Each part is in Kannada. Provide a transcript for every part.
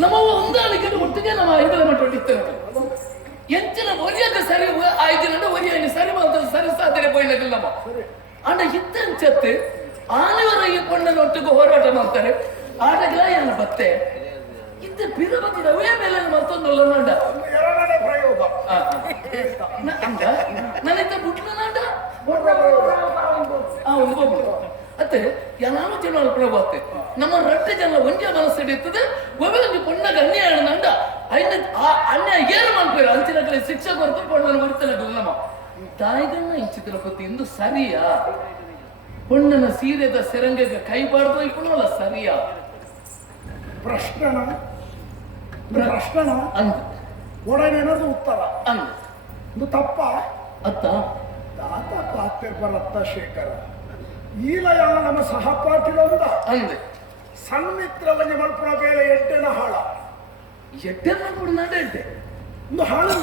ನಮ್ಮ ಹೊಂದಾಣಿಕೆ ಒಟ್ಟಿಗೆ ನಮ್ಮ ಐದರ ಮಟ್ಟ ಹೊಟ್ಟಿತ್ತೇವೆ ಎಂಚಿನ ಒರಿಯಾಗ ಸರಿ ಆಯ್ದಿನ ಒರಿಯಾಗಿ ಸರಿ ಮಾಡ್ತಾರೆ ಸರಿ ಸಾಧನೆ ಪೋಯಿಲ್ಲ ನಮ್ಮ ಅಂಡ ಇತ್ತಂಚತ್ತು ಆನೆವರ ಈ ಕೊಂಡನ ಒಟ್ಟಿಗೆ ಹೋರಾಟ ಮಾಡ್ತಾರೆ ಆಟಗಳ ಏನು ಬತ್ತೆ ಇದ್ದ ಬಿರ ಬತ್ತದ ಅವೇ ಮೇಲೆ ಮತ್ತೊಂದಲ್ಲ ನಾಡ ನನ್ನಿಂದ ಬುಟ್ಲ ನಾಡ ಅತ್ತೆ ಎಲ್ಲಾನು ಜನ ಪ್ರಭಾತೆ ನಮ್ಮ ರಟ್ಟೆ ಜನ ಒಂದೇ ಮನಸ್ಸು ಹಿಡಿಯುತ್ತದೆ ಒಬ್ಬ ಪೊಣ್ಣಗ ಅನ್ಯಾಯ ನಂಡ ಅನ್ಯಾಯ ಏನು ಮಾಡ್ಬೇಡ ಅಂಚಿನ ಕಡೆ ಶಿಕ್ಷೆ ಬರ್ತು ಪೊಣ್ಣನ ಬರ್ತಲ್ಲ ನಮ್ಮ ತಾಯಿಗನ್ನ ಈ ಚಿತ್ರಪತಿ ಇಂದು ಸರಿಯಾ ಪೊಣ್ಣನ ಸೀರೆದ ಸೆರಂಗಗ ಕೈ ಬಾಡ್ದು ಇಪ್ಪನಲ್ಲ ಸರಿಯಾ ಪ್ರಶ್ನ ಅಂದ ಒಡನೇನದು ಉತ್ತರ ಅಂದ ಇದು ತಪ್ಪ ಅತ್ತ ತಾತ ಪಾತ್ರೆ ಬರತ್ತ ಶೇಖರ ಈಲಯ ನಮ್ಮ ಸಹಪಾಠಿಗಳಂದ ಅಂದೆ ಸನ್ಮಿತ್ರವನ್ನೇ ಮಲ್ಪುರ ಬೇಳೆ ಎಡ್ಡೆನ ಹಾಳ ಎಡ್ಡೆನ ಕೂಡ ನಾಡೆ ಒಂದು ಹಾಳು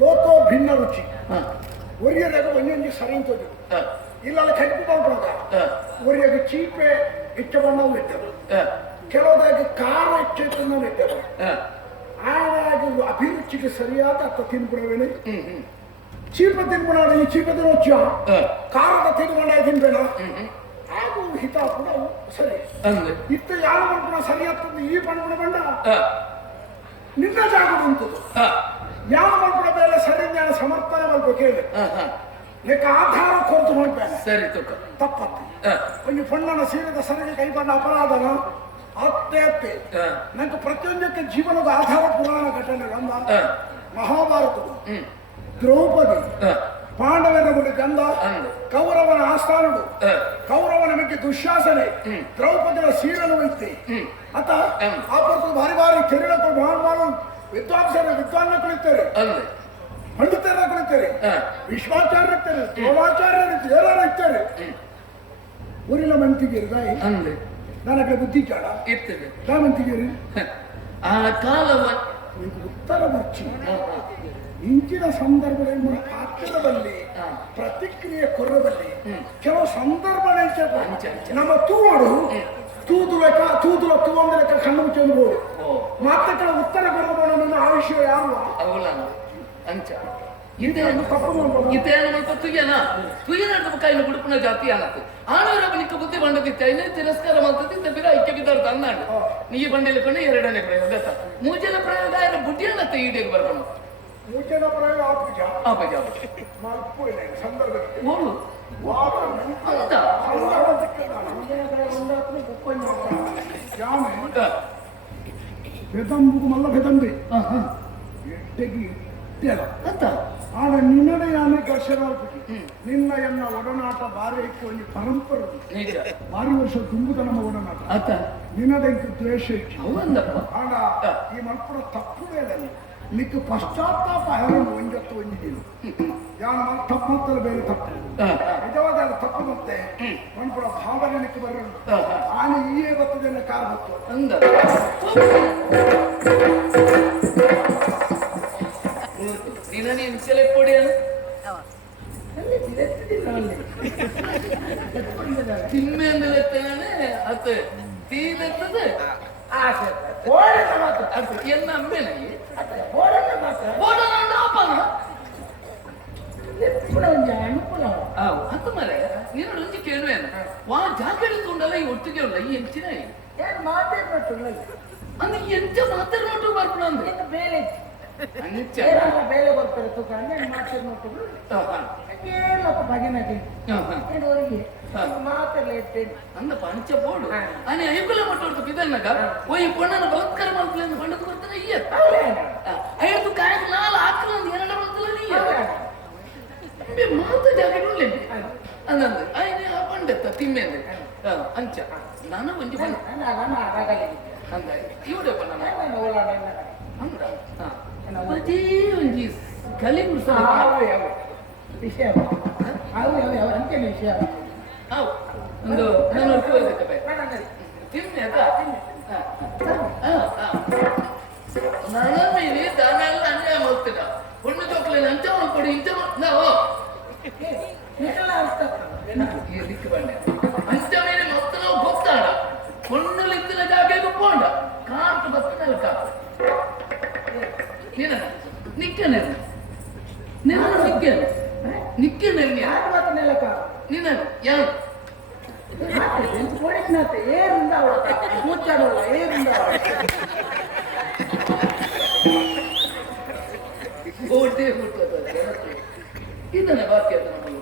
ಲೋಕೋ ಭಿನ್ನ ರುಚಿ ಒರಿಯದಾಗ ಒಂದೊಂದು ಸರಿ ಅಂತದ್ದು ಇಲ್ಲ ಕೈಪು ಮಾಡ್ಕೊಂಡ ಒರಿಯಾಗ ಚೀಪೆ ಹೆಚ್ಚ ಬಣ್ಣವು ಇಟ್ಟರು ಕೆಲವುದಾಗಿ ಖಾರ ಹೆಚ್ಚು ಇಟ್ಟರು ಆಗ ಅಭಿರುಚಿಗೆ ಸರಿಯಾದ ಅತ್ತ ತಿನ್ಬಿಡವೇನೆ ಚೀಪ ತಿನ್ಬಿಡ ಈ ಚೀಪ ತಿನ್ನೋಚ್ಚ ಖಾರದ ತಿನ್ಕೊಂಡ ತಿನ್ಬೇಡ ಹಾಗೂ ಹಿತ ಕೂಡ ಸರಿ ಇತ್ತ ಯಾವ ಬಣ್ಣ ಸರಿ ಆಗ್ತದೆ ಈ ಬಣ್ಣ ಬಂಡ ನಿನ್ನ ಜಾಗ ಬಂತದ್ದು ಯಾವ ಬಣ್ಣ ಬೇರೆ ಸರಿ ಜ್ಞಾನ ಸಮರ್ಥನೆ ಮಾಡ್ಬೇಕು ಹೇಳಿ ಲೆಕ್ಕ ಆಧಾರ ಕೊರತು ಮಾಡ್ಬೇಡ ಸರಿ ತಪ್ಪತ್ತೆ ಒಂದು ಪಣ್ಣನ ಸೀರೆದ ಸರಿಗೆ ಕೈ ಬಂದ ಅಪರಾಧನ ಅತ್ತೆ ಅತ್ತೆ ನಂಗೆ ಪ್ರತಿಯೊಂದಕ್ಕೆ ಜೀವನದ ಆಧಾರ ಪುರಾಣ ಘಟನೆ ಗಂಧ ಮಹಾಭಾರತವು ದ್ರೌಪದಿ ಪಾಂಡವನ ಗುಡಿ ಗಂಧ ಕೌರವನ ಆಸ್ಥಾನಡು ಕೌರವನ ಬಗ್ಗೆ ದುಶ್ಯಾಸನೆ ದ್ರೌಪದಿಯ ಸೀರಲು ಐತಿ ಅತ ಆ ಭಾರಿ ಭಾರಿ ಕೆರಳಗಳು ಮಾಡು ವಿದ್ವಾನ್ನ ಕುಳಿತಾರೆ ಪಂಡಿತರ ಕುಳಿತಾರೆ ವಿಶ್ವಾಚಾರ್ಯ ಇರ್ತಾರೆ ದ್ರೋಣಾಚಾರ್ಯರು ಎಲ್ಲರೂ ಇರ್ತಾರೆ ಊರಿನ ಮಂತಿಗೆ ನನಗೆ ಬುದ್ಧಿ ಚಾಡ ಇರ್ತದೆ ಮಂತಿಗೇರಿ ಆ ಕಾಲವ ಉತ್ತರ ಬರ್ಚಿ ಇಂಚಿನ ಸಂದರ್ಭದಲ್ಲಿ ಪಾತ್ರದಲ್ಲಿ ಪ್ರತಿಕ್ರಿಯೆ ಕೊರದಲ್ಲಿ ಕೆಲವು ಸಂದರ್ಭ ನಮ್ಮ ತೂವಡು ತೂದುಲ ತೂವಂದ ಲೆಕ್ಕ ಕಣ್ಣು ಮುಚ್ಚಬಹುದು ಮತ್ತೆ ಕೆಲವು ಉತ್ತರ ಕೊರಬಹುದು ಆ ವಿಷಯ ಯಾರು ಅವಲ್ಲ ಅಂಚ ಇದೇನು ತುಯ್ಯನ ಕಾಯಿನ ಗುಡುಪನ ಜಾತಿ ಅನ್ನತ್ತು ಆನವರ ಬಳಿಕ ಬುದ್ಧಿ ಬಂಡದಿತ್ತೆ ಐನೇ ತಿರಸ್ಕಾರ ಮಾಡ್ತದೆ ಇಂತ ಬಿರ ಐಕ್ಯ ಬಿದ್ದಾರ್ದ ಅನ್ನಾಡು ನೀ ಬಂಡೆಲಿ ಕೊಂಡು ಎರಡನೇ ಪ್ರಯೋಗ ಮೂಜನ ಪ್ರಯೋಗ ಯಾರು ಬುದ್ಧಿ ಅನ್ನತ್ತೆ ಈಡೇಗೆ ಬರ್ಕೊಂಡು ಮೂಜನ ಪ್ರಯೋಗ ಆಪಜ ಸಂದರ್ಭ ಓಡು ಅಂತ ಬೆದಂಬು ಮಲ್ಲ ಬೆದಂಬಿ ಎಟ್ಟೆಗಿ ಅಂತ ಆಗ ನಿನ್ನಡೆ ಯಾನೆ ಘರ್ಷಣ ನಿನ್ನ ಎನ್ನ ಒಡನಾಟ ಬಾರಿ ಇಟ್ಟು ಒಂದು ಪರಂಪರೆ ಬಾರಿ ವರ್ಷ ತುಂಬುದ ನಮ್ಮ ಒಡನಾಟ ನಿನ್ನಡೆ ದ್ವೇಷ ಆಗ ಈ ಮಲ್ಪುರ ತಪ್ಪು ಮೇಲೆ ನಿಕ್ಕ ಪಶ್ಚಾತ್ತಾಪ ಹೆರನ್ನು ಒಂಜತ್ತು ಒಂದಿದ್ದೀನಿ ಯಾನ ತಪ್ಪು ಮತ್ತಲ್ಲ ಬೇರೆ ತಪ್ಪು ನಿಜವಾದ ತಪ್ಪು ಮತ್ತೆ ಮಲ್ಪುರ ಭಾವನೆ ನಿಕ್ಕ ಬರೋದು ಆನೆ ಈಯೇ ಬರ್ತದೆ ಕಾರ್ ಬತ್ತು ಅಂದ ನೀನು ಸೆಲೆ ಕೊಡಿ ತಿಮ್ಮೆ ಅಂದಲೆತ್ತೇನೆ ಅತ್ತ ತೀರೆತ್ತದೆ ಎನ್ನ ಅಮ್ಮೇನೆ ಒಟ್ಟಿಗೆ ಉಳ್ಳ ಈ ಎಂಚಿನ ಏನು ಮಾತಾಡ್ಬಿಟ್ಟು ಅಂದ್ರೆ ಎಂಚ ಮಾತಾಡ್ಬಿಟ್ಟು ಬರ್ಬಿಡ ಅಂದ್ರೆ ಬೇಲೆ ಅಂಚ ಬೇಲೆ ಬರ್ತಾರೆ ತೂಕ ಅಂದ್ರೆ ಮಾತಾಡ್ಬಿಟ್ಟು ಏನಪ್ಪ ಬಗೆನಾಗಿ ಅವರಿಗೆ ಮಾತಾಡಲೇ ಇಟ್ಟೇನೆ ಅಂದ ಪಂಚ ಬೋಡು ಅನಿ ಐಗುಲ ಮಟ್ಟೋಡ್ತು ಬಿದನ್ನಗ ಓಯ್ ಪೊಣ್ಣನ ಬಲತ್ಕಾರ ಮಾಡ್ತಲೆ ಅಂತ ಬಂಡದು ಬರ್ತಾನೆ ಈ ಐದು ಕಾಯಕ ನಾಲ್ ಆಕಲ ಅಂತ ಏನಡ ಬರ್ತಲ್ಲ ನೀ ಬೆ ಮಾತ ಜಾಗ ನೋಡ್ಲೆ ಅಂದಂದು ಐನೆ ಆ ಪಂಡತ್ತ ತಿಮ್ಮೆ ಅಂದ್ರೆ ಅಂಚ ನಾನು ಒಂಜಿ ಬಂದ ನಾನು ಆಗಲ್ಲ ಅಂದ ಇವಡೆ ಪಣ್ಣ ನಾನು ಓಲಾಡ ಅಂದ್ರ ಪ್ರತಿ ಒಂಜಿ ಕಲಿ ಮುರ್ಸ ವಿಷಯ ಅವು ಅಂತೆಲ್ಲ ವಿಷಯ ಒಂದು ನಾನು ತಿಮ್ಮೆ ನನ್ನ ಮೇಲೆ ದಾನ ಎಲ್ಲ ಅನ್ಯಾಯ ಹೋಗ್ತಿದ್ದ ಹುಣ್ಣು ಚೋಕ್ಲೇನು ಅಂಚ ಕೊಡಿ ಇಂಚ ನಾವು ದಿಕ್ಕು ಬಂಡೆ ಅಂಚ ಮೇಲೆ ಮೊತ್ತ ನಾವು ಗೊತ್ತಾಡ ಹೊಣ್ಣು ಇದ್ದಿನ ಜಾಗ ಪೋಂಡ ಕಾಟು ಬತ್ತನಲ್ಲ ಕಾಪು ನೀನ ನಿಕ್ಕನೆ ನಿನ್ನ ನಿಕ್ಕನೆ ನಿಕ್ಕನೆ ಯಾರು ಮಾತನ್ನೆಲ್ಲ ನೀನ ಯಾರು ಕೊಡಿಸ್ನಾತೆ ಏರಿಂದ ಮುಚ್ಚಾಡೋಲ್ಲ ಏರಿಂದ ಓಟೇ ಹುಟ್ಟದ ಇದನ್ನ ಬಾಕಿ ಅಂತ ನಮ್ಮಲ್ಲಿ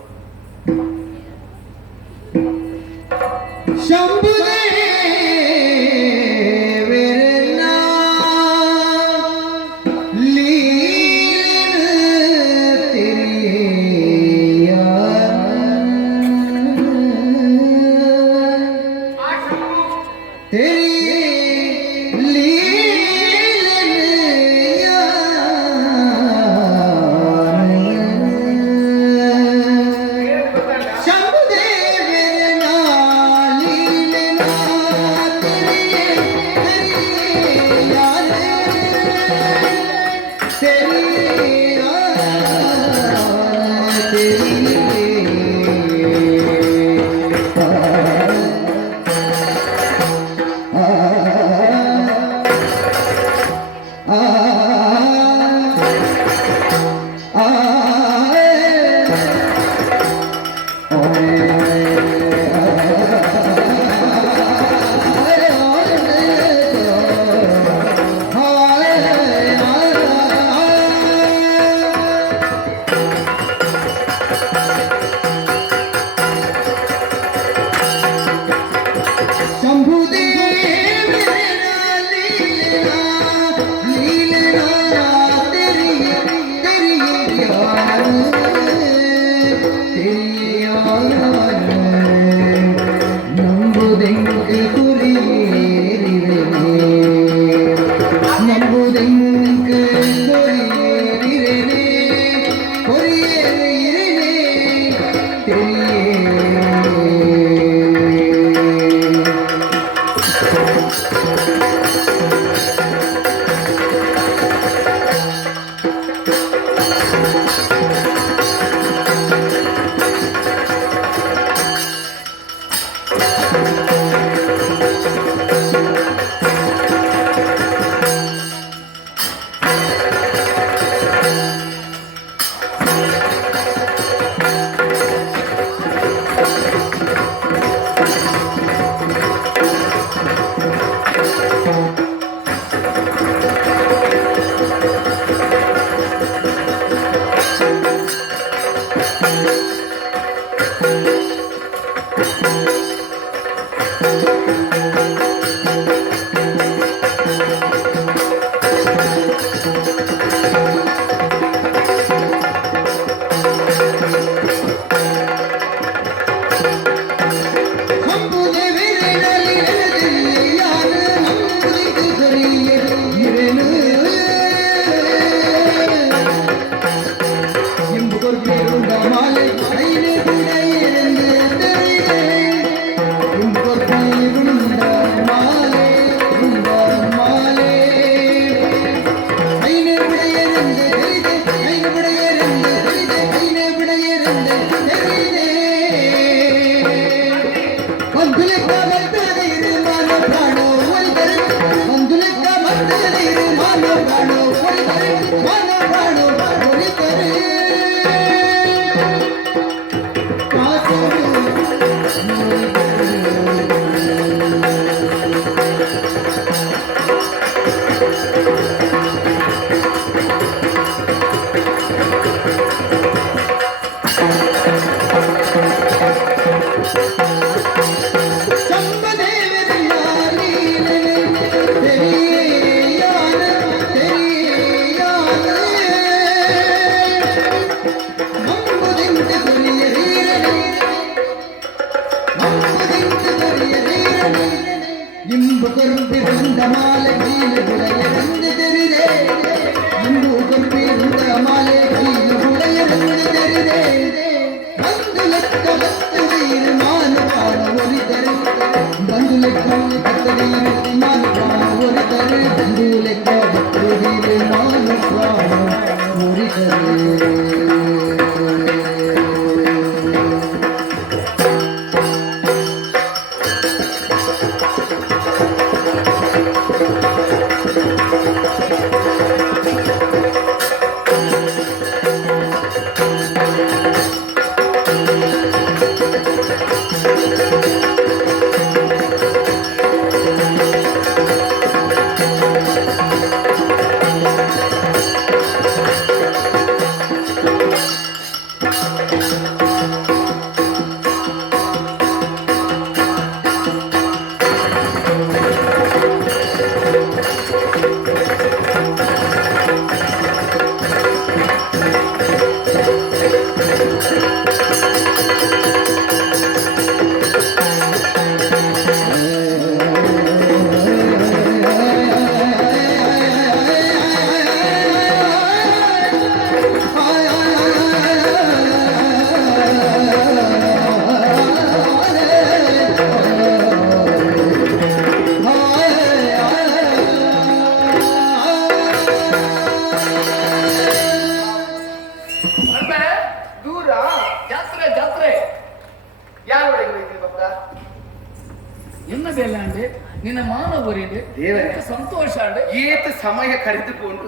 ನಿನ್ನ ಮಾನ ಬರೀದೆ ದೇವರಿಗೆ ಸಂತೋಷ ಅಂಡೆ ಏತ ಸಮಯ ಕರೆದುಕೊಂಡು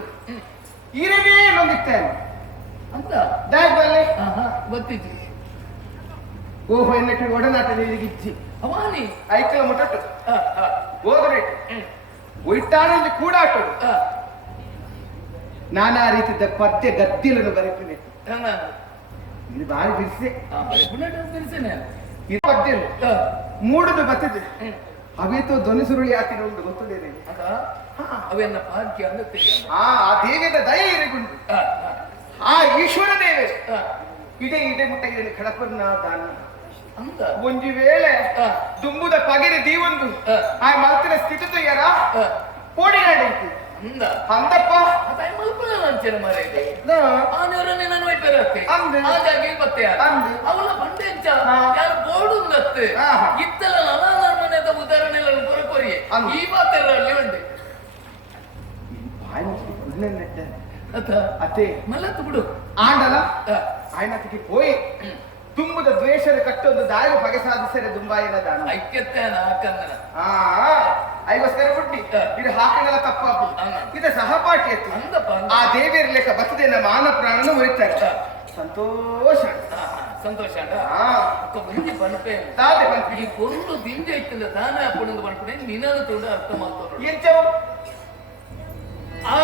ಇರನೇ ಬಂದಿತ್ತೇನೆ ಅಂತ ದಾಯಬಲ್ಲೆ ಗೊತ್ತಿತ್ತು. ಓಹೋ ಎನ್ನಟ್ಟು ಒಡನಾಟ ನೀರಿಗಿಚ್ಚಿ ಅವಾನಿ ಐಕಲ ಮುಟ್ಟಟ್ಟು ಹೋದ್ರೆ ಒಯ್ಟಾನಲ್ಲಿ ಕೂಡ ಆಟೋಡು ನಾನಾ ರೀತಿಯ ಪದ್ಯ ಗದ್ಯలను ಬರೆಯುತ್ತೇನೆ. ಇದು ಬಾರಿ ಬಿಡಿಸಿ ಬಿಡಿಸೇನೆ ಈ ಪದ್ಯలు ಮೂಡುದು ಬತ್ತಿದೆ ಅವೇತೋ ಧ್ವನಿ ಸುರುಳಿ ಹಾಕಿದ ಉಂಟು ಗೊತ್ತಿದೆ ಅವೆನ್ನ ಭಾಗ್ಯ ಅಂದ್ರೆ ಆ ದೇವಿಯ ದಯ ಇರಗುಂಟು ಆ ಈಶ್ವರ ದೇವೆ ಇಡೆ ಇಡೆ ಮುಟ್ಟ ಇಡೆ ಕಡಪನ್ನ ದಾನ ಅಂತ ಒಂಜಿ ವೇಳೆ ದುಂಬುದ ಪಗೆರೆ ದೀವೊಂದು ಆ ಮಾತ್ರ ಸ್ಥಿತಿ ಯಾರ ಪೋಡಿನಾಡಿ ಅಂದ ಅಂದಪ್ಪ ಅತಾಯ ಮಲ್ಪನ ಅಂಚೆನ ಮಾರೈದೆ ಆನೆವರನ್ನೇ ನಾನು ವೈಪರತ್ತೆ ಹಾಗಾಗಿ ಬತ್ತೆ ಅವಳ ಬಂಡೆಂಚ ಯಾರು ಬೋಡುಂದತ್ತೆ ಇತ್ತಲ ನಲಾದಾರ ಮನೆದ ಉದಾಹರಣೆಗಳನ್ನು ಕೊರಕೊರಿ ಈ ಮಾತೆರಲ್ಲಿ ಉಂಡೆ ಅತ್ತೆ ಮಲ್ಲತ್ತು ಬಿಡು ಆಂಡಲ ಆಯ್ನತ್ತಿಗೆ ಹೋಯ್ ತುಂಬದ ದ್ವೇಷದ ಕಟ್ಟೊಂದು ದಾರಿ ಬಗೆ ಸಾಧಿಸರೆ ದುಂಬಾಯಿನ ದಾನ ಐಕ್ಯತೆ ಹಾಕಂದನ ಐಗೋಸ್ಕರ ಬಿಟ್ಟಿ ಇದು ಹಾಕನೆಲ್ಲ ತಪ್ಪಾಪು ಇದು ಸಹಪಾಠಿ ಎತ್ತು ಅಂದಪ್ಪ ಆ ದೇವಿಯರ ಲೆಕ್ಕ ಬರ್ತದೆ ನಮ್ಮ ಮಾನ ಪ್ರಾಣನ ಉಳಿತಾರೆ ಸಂತೋಷ ಸಂತೋಷ ಮುಂದೆ ಬನ್ಪೆ ದಾದೆ ಬನ್ಪಿ ಈ ಒಂದು ದಿಂಜೆ ಇತ್ತಿಲ್ಲ ದಾನ ಹಾಕೊಂಡು ಬನ್ಪಡೆ ನಿನ್ನದು ತೊಂಡು ಅರ್ಥ ಮಾಡ್ತಾರೆ ಎಂಚವು ಆ